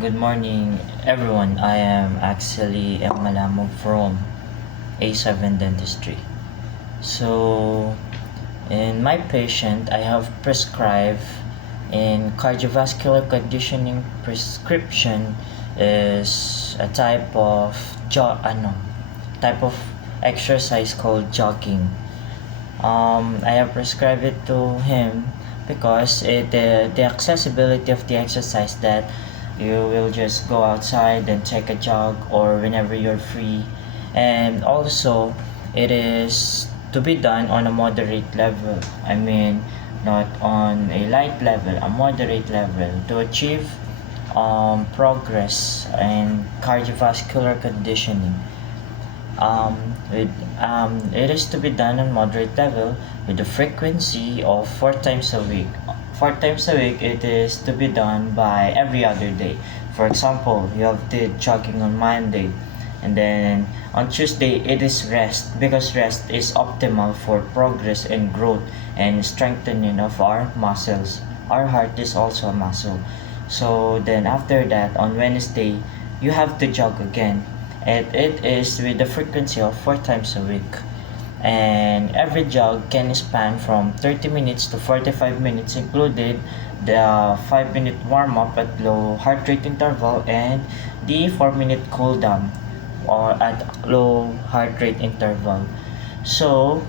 Good morning, everyone. I am actually M. Malamog from A7 Dentistry. So, in my patient, I have prescribed in cardiovascular conditioning prescription is a type of exercise called jogging. I have prescribed it to him because the accessibility of the exercise that you will just go outside and take a jog or whenever you're free, and also it is to be done on a moderate level. I mean, not on a light level, a moderate level to achieve progress in cardiovascular conditioning. It is to be done on moderate level with a frequency of 4 times a week. 4 times a week, it is to be done by every other day. For example, you have the jogging on Monday, and then on Tuesday it is rest because rest is optimal for progress and growth and strengthening of our muscles. Our heart is also a muscle. So then after that, on Wednesday, you have to jog again, and it is with the frequency of 4 times a week. And every jog can span from 30 minutes to 45 minutes, included the 5-minute warm up at low heart rate interval and the 4-minute cool down or at low heart rate interval. So,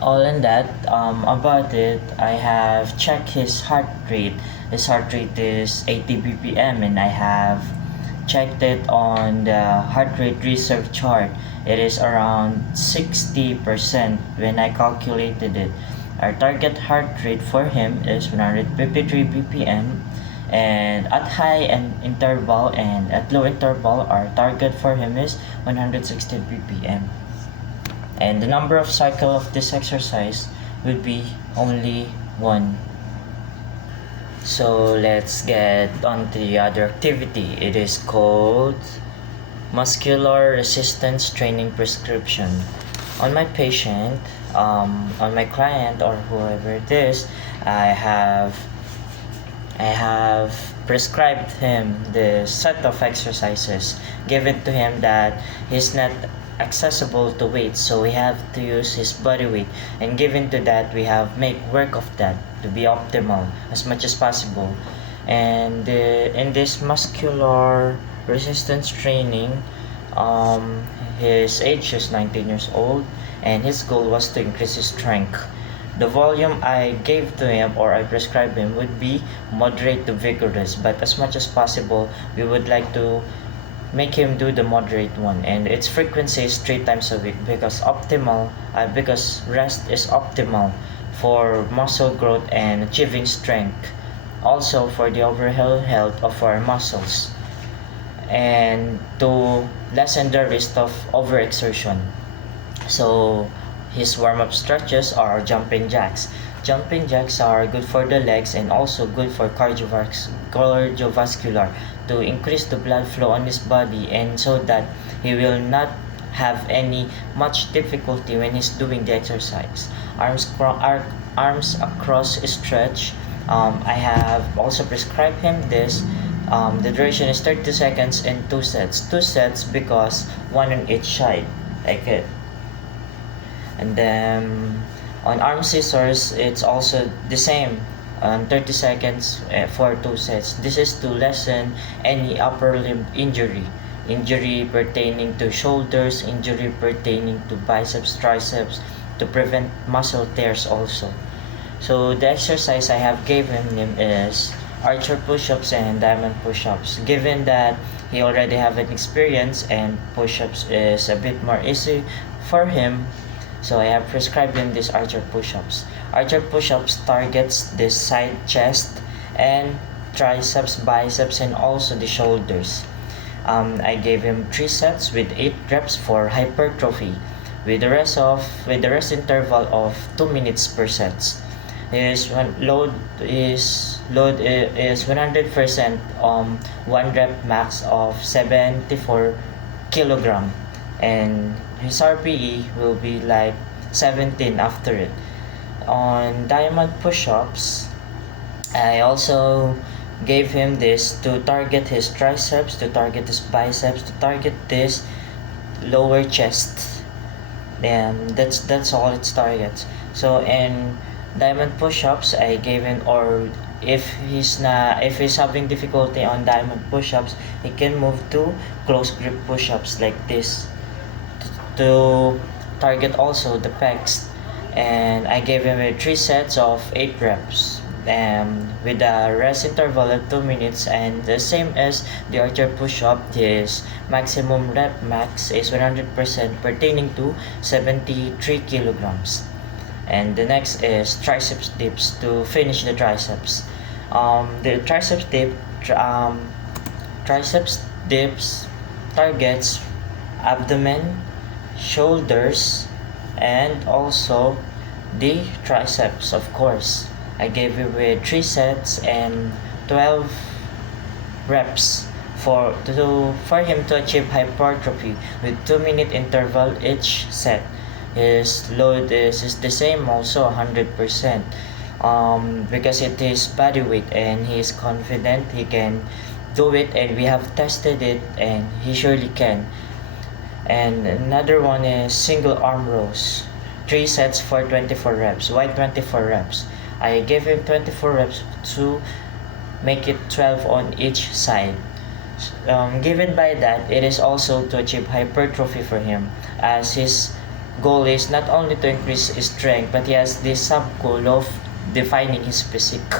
all in that, about it, I have checked his heart rate. His heart rate is 80 bpm, and I have checked it on the heart rate reserve chart. It is around 60% when I calculated it. Our target heart rate for him is 153 bpm, and at high and interval and at low interval, our target for him is 160 bpm. And the number of cycle of this exercise would be only one. So let's get on to the other activity. It is called muscular resistance training prescription. On my patient, on my client or whoever it is, I have I have prescribed him the set of exercises given to him that he's not accessible to weight, so we have to use his body weight, and given to that we have make work of that to be optimal as much as possible. And in this muscular resistance training, his age is 19 years old, and his goal was to increase his strength. The volume I gave to him or I prescribed him would be moderate to vigorous, but as much as possible, we would like to make him do the moderate one, and its frequency is 3 times a week because rest is optimal for muscle growth and achieving strength, also for the overall health of our muscles, and to lessen the risk of overexertion. So his warm-up stretches are jumping jacks. Jumping jacks are good for the legs and also good for cardiovascular to increase the blood flow on his body, and so that he will not have any much difficulty when he's doing the exercise. Arms across stretch. I have also prescribed him this. The duration is 30 seconds and 2 sets. 2 sets because one on each side, like it. And then on arm scissors, it's also the same. 30 seconds for 2 sets. This is to lessen any upper limb injury pertaining to shoulders, injury pertaining to biceps, triceps, to prevent muscle tears also. So the exercise I have given him is archer push-ups and diamond push-ups. Given that he already have an experience and push-ups is a bit more easy for him, so I have prescribed him these archer push-ups. Archer push-ups targets the side chest and triceps, biceps, and also the shoulders. I gave him 3 sets with 8 reps for hypertrophy, with the rest interval of 2 minutes per set. His load is 100%, 1 rep max of 74 kilogram, and his RPE will be like 17 after it. On diamond push-ups, I also gave him this to target his triceps, to target his biceps, to target this lower chest. And that's all its targets. So in diamond push-ups, I gave him, or if he's having difficulty on diamond push-ups, he can move to close grip push-ups like this to target also the pecs. And I gave him 3 sets of 8 reps, with a rest interval of 2 minutes, and the same as the archer push-up, his maximum rep max is 100% pertaining to 73 kilograms. And the next is triceps dips to finish the triceps. The triceps dips targets abdomen, shoulders, and also the triceps, of course. I gave you with 3 sets and 12 reps for him to achieve hypertrophy with 2 minute interval each set. His load is the same, also 100%, because it is body weight and he is confident he can do it, and we have tested it and he surely can. And another one is single arm rows, 3 sets for 24 reps. Why 24 reps? I gave him 24 reps to make it 12 on each side. Given by that, it is also to achieve hypertrophy for him, as his goal is not only to increase his strength, but he has this sub goal of defining his physique.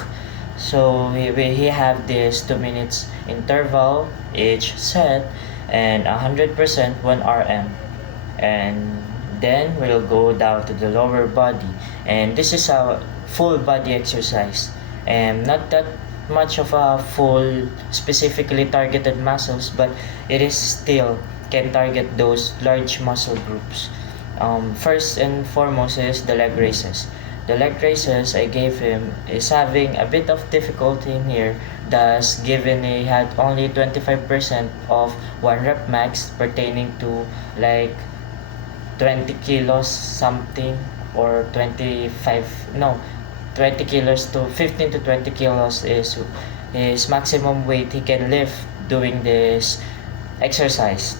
So he have this 2 minutes interval each set and 100% 1 RM. And then we'll go down to the lower body, and this is a full body exercise, and not that much of a full specifically targeted muscles, but it is still can target those large muscle groups. First and foremost is the leg raises. The leg raises I gave him is having a bit of difficulty in here, thus given he had only 25% of 1 rep max pertaining to like 20 kilos something, or 25, no, 20 kilos to 15 to 20 kilos is his maximum weight he can lift doing this exercise.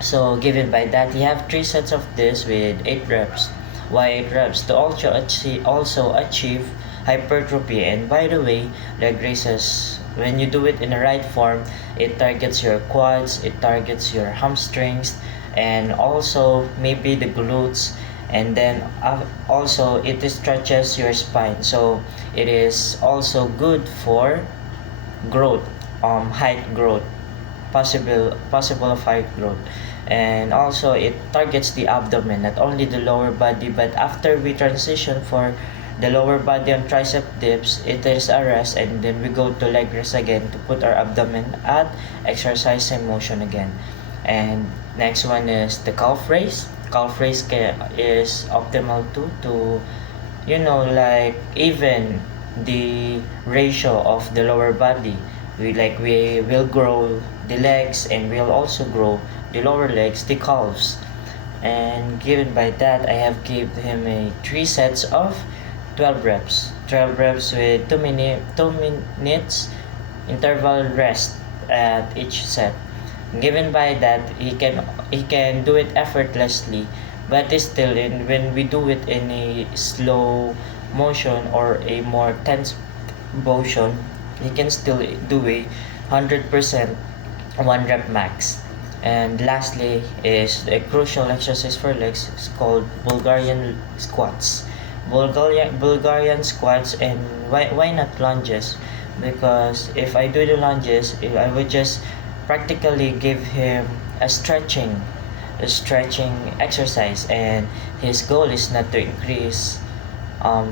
So given by that, you have 3 sets of this with 8 reps. Why 8 reps? To also achieve hypertrophy. And by the way, leg raises, when you do it in the right form, it targets your quads, it targets your hamstrings, and also maybe the glutes, and then also it stretches your spine. So it is also good for growth, height growth, possible of height growth. And also it targets the abdomen, not only the lower body, but after we transition for the lower body on tricep dips, it is a rest, and then we go to leg rest again to put our abdomen at exercise and motion again. And next one is the calf raise. Calf raise is optimal too, to like even the ratio of the lower body. We will grow the legs, and we'll also grow the lower legs, the calves. And given by that, I have given him 3 sets of 12 reps. 12 reps with 2 minutes interval rest at each set. Given by that, he can do it effortlessly, but still when we do it in a slow motion or a more tense motion, he can still do a 100% 1 rep max. And lastly is a crucial exercise for legs. It's called Bulgarian squats. Bulgarian squats, and why not lunges? Because if I do the lunges, if I would just practically give him a stretching exercise, and his goal is not to increase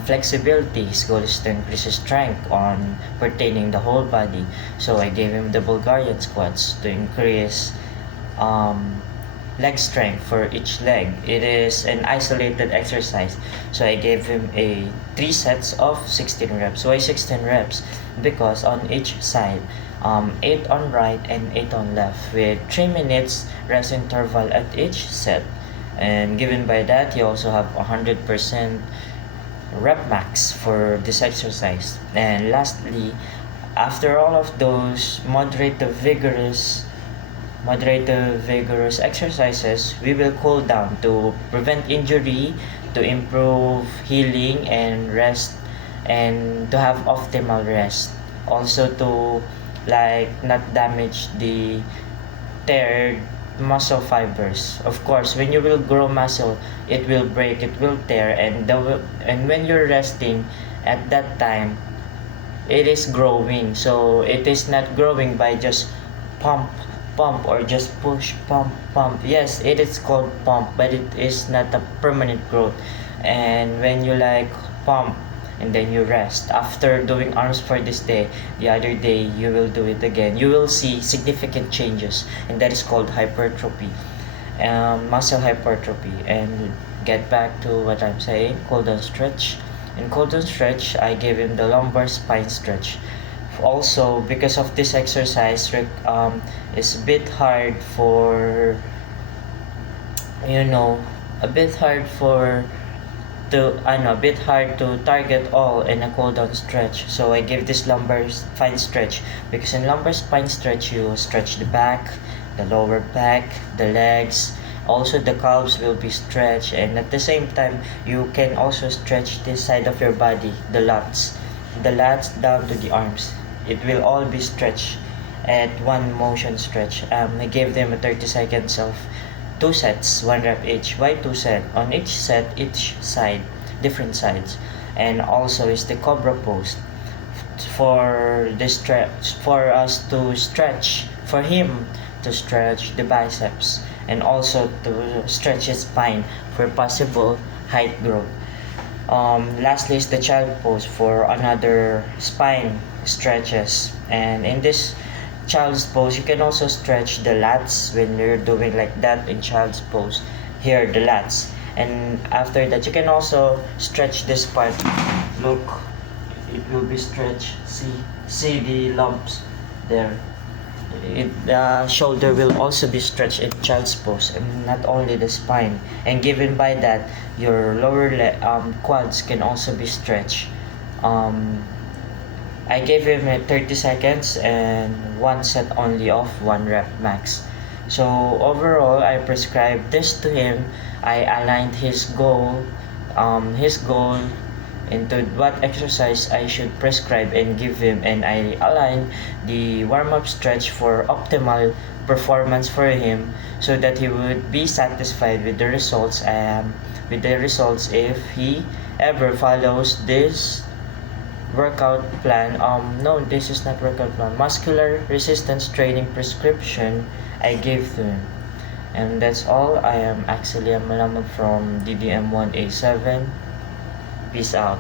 flexibility. His goal is to increase his strength on pertaining the whole body. So I gave him the Bulgarian squats to increase leg strength for each leg. It is an isolated exercise. So I gave him 3 sets of 16 reps. Why 16 reps? Because on each side, 8 on right and 8 on left, with 3 minutes rest interval at each set. And given by that, you also have 100% rep max for this exercise. And lastly, After all of those moderate to vigorous exercises, we will cool down to prevent injury, to improve healing and rest, and to have optimal rest. Also to like not damage the tear muscle fibers. Of course, when you will grow muscle, it will break, it will tear, and when you're resting at that time, it is growing. So it is not growing by just pump pump or just push pump pump. Yes, it is called pump, but it is not a permanent growth. And when you like pump and then you rest after doing arms for this day, the other day you will do it again, you will see significant changes, and that is called hypertrophy, muscle hypertrophy. And get back to what I'm saying, cool down stretch. In cool down stretch, I gave him the lumbar spine stretch. Also, because of this exercise, it's a bit hard for, you know, a bit hard for a bit hard to target all in a cool down stretch. So I give this lumbar spine stretch, because in lumbar spine stretch you stretch the back, the lower back, the legs, also the calves will be stretched, and at the same time you can also stretch this side of your body, the lats down to the arms. It will all be stretched at one motion stretch. I gave them a 30 seconds of two sets, one rep each. Why two set? On each set, each side, different sides. And also is the cobra pose for the stretch, for us to stretch, for him to stretch the biceps, and also to stretch his spine for possible height growth. Lastly is the child pose for another spine stretches. And in this child's pose, you can also stretch the lats when you're doing like that in child's pose. Here, the lats. And after that, you can also stretch this part. Look, it will be stretched. See the lumps there. The shoulder will also be stretched in child's pose, and not only the spine. And given by that, your quads can also be stretched. I gave him 30 seconds and one set only of one rep max. So overall, I prescribed this to him. I aligned his goal into what exercise I should prescribe and give him, and I aligned the warm-up stretch for optimal performance for him, so that he would be satisfied with the results. If he ever follows this workout plan. No, this is not workout plan. Muscular resistance training prescription I gave to him. And that's all. I am actually a Malamag from DDM1A7. Peace out.